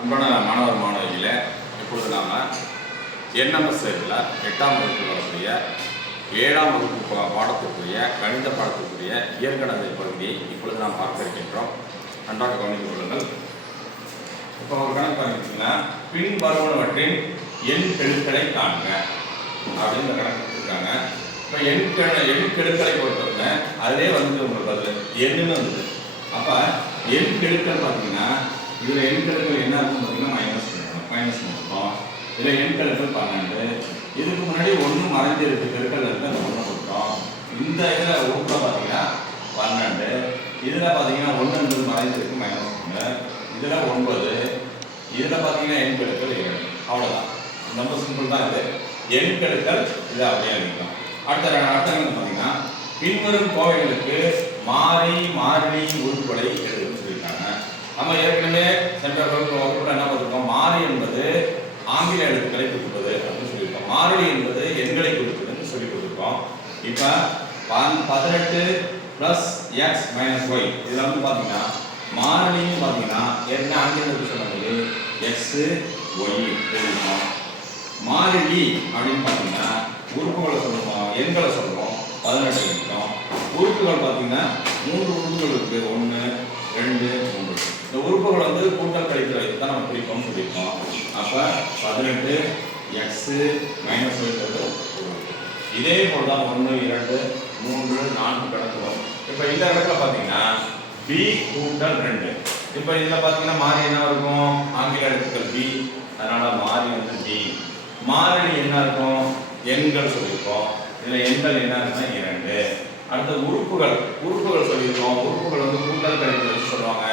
அன்பான மாணவர் மாணவிகளே, இப்பொழுது நாம் என்எம்எஸ் இதில் 8ஆம் வகுப்பில் வரக்கூடிய 7ஆம் வகுப்பு பாடத்திற்குரிய கணித பாடத்திற்குரிய இயற்கணித பகுதியை இப்பொழுது நாம் பார்க்க இருக்கின்றோம். நன்றாக கவனித்துக் கொள்ளுங்கள். இப்போ ஒரு கணக்கு பார்த்தீங்கன்னா, பின் வருவனவற்றின் எண் கெழுக்களை காண்க அப்படின்னு இந்த கணக்கு கொடுத்துருக்காங்க. இப்போ எண் கெழுக்களை பொறுத்தவங்க அதிலே வந்து உங்களுக்கு பதில் எண்ணுன்னு வந்தது. அப்போ எண் கெழுக்கள் பார்த்தீங்கன்னா இதில் எண் கெழுக்கள் என்ன இருக்கும் பார்த்தீங்கன்னா மைனஸ் கொடுத்தோம். இதில் எண் கெழுக்கள் 12. இதுக்கு முன்னாடி ஒன்று மறைஞ்சிருக்கு பெருக்கல் இருக்கு, அந்த ஒன்று கொடுத்தோம். இந்த இதில் உறுப்பில் பார்த்தீங்கன்னா 12. இதில் பார்த்தீங்கன்னா 1 மறைஞ்சிருக்கு -1. இதில் 9. இதில் பார்த்தீங்கன்னா எண் கெழுக்கள் 2. அவ்வளோதான், ரொம்ப சிம்பிள் தான் இது. எண் கெழுக்கள் இதை அப்படியே அழிக்கலாம். அடுத்த பார்த்தீங்கன்னா பின்வரும் கோவைகளுக்கு மாறிலி உறுப்புகளை எழுதுன்னு சொல்லியிருக்காங்க. நம்ம ஏற்கனவே சென்ற வகுப்புல என்ன பார்த்துருக்கோம், மாறி என்பது ஆங்கில எழுத்துக்களை குறிப்பது அப்படின்னு சொல்லியிருக்கோம். மாறிலி என்பது எண்களை குறிப்பதுன்னு சொல்லி கொடுத்துருக்கோம். இப்போ 18 + x - y இதில் வந்து பார்த்தீங்கன்னா மாறிலின்னு பார்த்தீங்கன்னா ஏற்கனவே ஆங்கில சொன்னது x y எழுதிருக்கோம். மாறிலி அப்படின்னு பார்த்தீங்கன்னா உறுப்புகளை சொல்லுவோம், எண்களை சொல்லுவோம். 18 எழுதிட்டோம். உறுப்புகள் பார்த்தீங்கன்னா 3 உறுப்புகள் இருக்குது, 1 2 3. இந்த உறுப்புகள் வந்து கூட்டல் கழித்தல் வைத்து தான் நம்ம பிரிப்போம்னு சொல்லியிருக்கோம். அப்போ 18 x - y இதே போல் தான் 1 2 3 4 கணக்குவோம். இப்போ இந்த இடத்துல பார்த்தீங்கன்னா b கூட்டல் 2. இப்போ இதில் பார்த்தீங்கன்னா மாறி என்ன இருக்கும், ஆங்கில எழுத்துக்கள் b, அதனால மாறி வந்து b. மாறிலி என்ன இருக்கும், எண்கள் சொல்லியிருக்கோம். இதில் எண்கள் என்ன இருக்குன்னா 2. அடுத்த உறுப்புகள் சொல்லியிருக்கோம். உறுப்புகள் வந்து கூட்டல் கழித்தல் வச்சு சொல்லுவாங்க.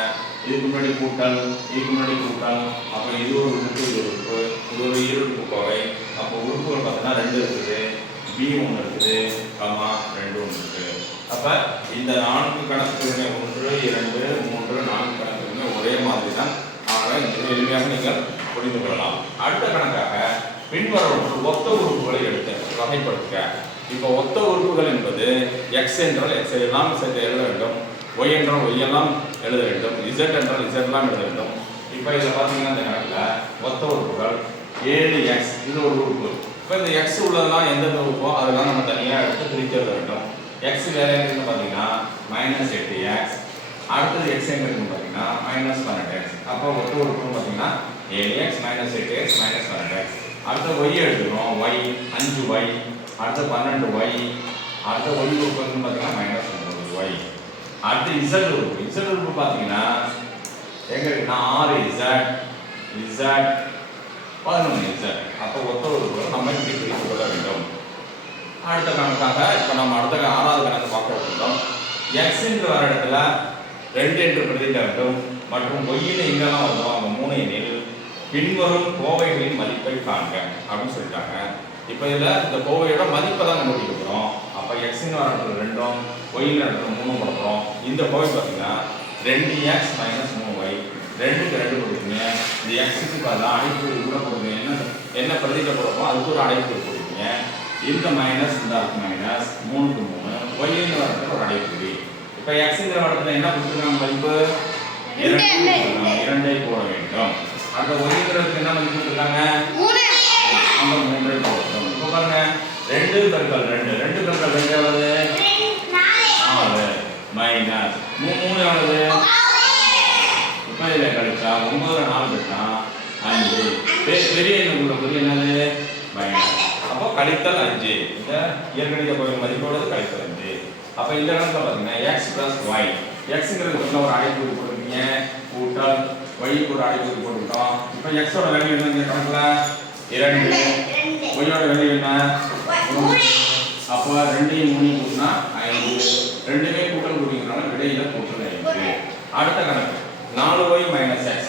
இதுக்கு முன்னாடி கூட்டல், இதுக்கு முன்னாடி கூட்டல். அப்போ இது ஒரு உறுப்பு, இது ஒரு உறுப்பு, இது ஒரு ஈருறுப்பு கோவை. அப்போ உறுப்புகள் பார்த்தீங்கன்னா 2 இருக்குது, b 1 இருக்குது, 2 1 இருக்குது. அப்போ இந்த 4 கணக்குகளுமே 1 2 3 4 கணக்குகளுமே ஒரே மாதிரி தான். ஆனால் இது எளிமையாக நீங்கள் புரிந்து கொள்ளலாம். அடுத்த கணக்காக பின்வரும் ஒத்த உறுப்புகளை எடுத்து வகைப்படுத்துக. இப்போ ஒத்த உறுப்புகள் என்பது x என்றால் x எல்லாம் சேர்த்து எழுத வேண்டும், y என்றால் y எல்லாம் எழுத வேண்டும், z என்றால் z எல்லாம் எழுத வேண்டும். இப்போ இதில் பார்த்தீங்கன்னா இந்த கணக்கில் ஒத்த உறுப்புகள் 7x இது ஒரு உறுப்பு. இப்போ இந்த x உள்ளதெல்லாம் எந்தெந்த உறுப்போ அதெல்லாம் நம்ம தனியாக எடுத்து பிரித்து எழுத வேண்டும். x வேற எங்கன்னு பார்த்தீங்கன்னா -8x. அடுத்தது x எங்க இருக்குன்னு பார்த்தீங்கன்னா -12x. அப்போ ஒத்த உறுப்புன்னு பார்த்தீங்கன்னா 7x - 8x - 12x. அடுத்த y எடுத்துக்கிறோம், y 5y. அடுத்த 12y. அடுத்த y உறுப்பு வந்து பார்த்தீங்கன்னா -9y. அடுத்து z உறுப்பு. z உறுப்பு பார்த்தீங்கன்னா எங்க இருக்குன்னா 6z z 11z. அப்போ ஒத்த உறுப்புகள் நம்ம இப்படி பிரித்து கொள்ள வேண்டும். அடுத்த கணக்காக இப்போ நம்ம அடுத்த 6வது கணக்கு பார்க்க வேண்டும். x என்று வர இடத்துல 2 என்று பிரதியிட வேண்டும் மற்றும் y எங்கெல்லாம் வருதோ அந்த 3 எண்ணில் பின்வரும் கோவைகளின் மதிப்பை காண்க அப்படின்னு சொல்லிட்டாங்க. இப்போ இதில் இந்த கோவையோட மதிப்பை தான் கண்டுபிடிக்க போகிறோம். அப்போ எக்ஸின்னு வர இடத்துல 2ம் ஒய்ன்னு இடத்துல 3ம் கொடுக்குறோம். இந்த கோவை பார்த்தீங்கன்னா 2x - 3y. 2க்கு 2 கொடுக்குங்க. இந்த எக்ஸுக்கு பதிலாக அடைப்பு கூட கொடுக்குங்க. என்ன பிரதியிட போகிறோமோ அதுக்கு ஒரு அடைப்பு கொடுக்குங்க. இந்த மைனஸ் இந்த அடுக்கு மைனஸ் 3க்கு 3 ஒய்ன்னு வர இடத்துல ஒரு அடைப்பு. இப்போ எக்ஸுங்கிற இடத்துல என்ன கொடுத்துருக்காங்க மதிப்பு 2ஐ போட வேண்டும். அந்த ஒய்ங்கிறதுக்கு என்ன மதிப்பு கொடுத்துருக்காங்க 3. 3ஐ போடணும். இப்போ பாருங்க 2 × 2 2 × 2 எவ்வளவு 4 மைனஸ் 3 எவ்வளவு. இப்போ இதில் கழிச்சா 9 4 கட்டா 5. பெரிய எண்ணுக்குள்ள என்னது மைனஸ். அப்போ கழித்தல் 5. இந்த இயற்கணித கோவை மதிப்போடு கழித்தல் 5. அப்போ இந்த இடத்துல பார்த்தீங்கன்னா x + y. எக்ஸுங்கிறதுக்கு ஒரு அடைப்பு போட்டுருக்கீங்க, கூட்டல் y ஒரு அடைப்பு போட்டுக்கிட்டோம். இப்போ x ஓட வேல்யூ என்ன இந்த கணக்கில் 2, y ஓட வேல்யூ என்ன 3. அப்போ 2ஐயும் 3ஐயும் கூட்டினா 5. ரெண்டுமே கூட்டல் கூட்டிங்கனால விடையில் கூட்டல் 5. அடுத்த கணக்கு 4y - x.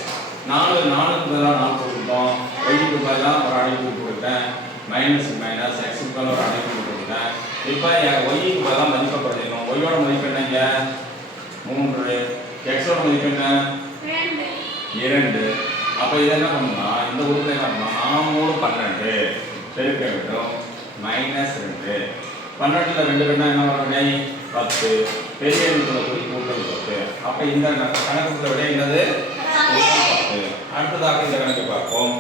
4க்கு பதிலாக 4 போட்டுக்கிட்டோம், yக்கு பதிலாக ஒரு அடைப்பு போட்டுக்கிட்டேன், மைனஸ் மைனஸ் எக்ஸுக்கு பதிலாக ஒரு அடைப்பு போட்டுக்கிட்டேன். இப்போ yக்கு பதிலாக மதிப்பை படிக்கணும். y ஓட மதிப்பு என்னங்க 3, x ஓட மதிப்பு என்ன 2. அப்போ இதை என்ன பண்ணணும்னா இந்த உறுப்பில் என்ன பண்ணலாம் 3 12 பெருக்க வேண்டும் -2. 12ல் 2 கண்ணா என்ன வர 10. பெரிய எண்ணுக்குள்ள போய் கூட்டல் 10. அப்போ இந்த கணக்குள்ள விட என்னது 10. அடுத்ததாக இந்த கணக்கை பார்ப்போம்.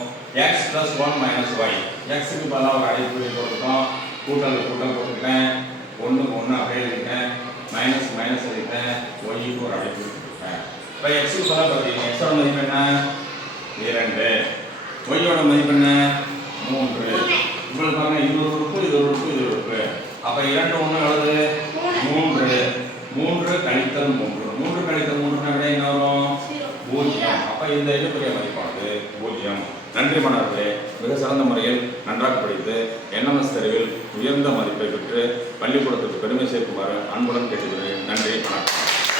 x plus 1 minus y. x க்கு பதிலா ஒரு அடைப்புக்குறி போட்டுட்டோம். கூட்டல் போட்டுட்டேன். 1 க்கு 1 அப்படியே எழுதிட்டேன். மைனஸ் எழுதிட்டேன். y க்கு ஒரு அடைப்புக்குறி போட்டுட்டேன். இப்போ x க்கு பதிலா பாத்தீங்க x ஓட மதிப்பு என்ன? 2. y ஓட மதிப்பு என்ன? 3. இப்போ பாருங்க இது ஒரு உறுப்பு. அப்ப 2 1 எவ்வளவு? 3. 3 கழித்தல் 3. 3 கழித்தல் 3 னா விடை என்ன வரும்? 0. அப்ப இந்த எண்ணுக்குரிய மதிப்பானது 0. நன்றி மாணவர்களே, மிக சிறந்த முறையில் நன்றாக படித்து NMS தேர்வில் உயர்ந்த மதிப்பை பெற்று பள்ளிக்கூடத்திற்கு பெருமை சேர்க்குமாறு அன்புடன் கேட்டுக்கிறேன். நன்றி, வணக்கம்.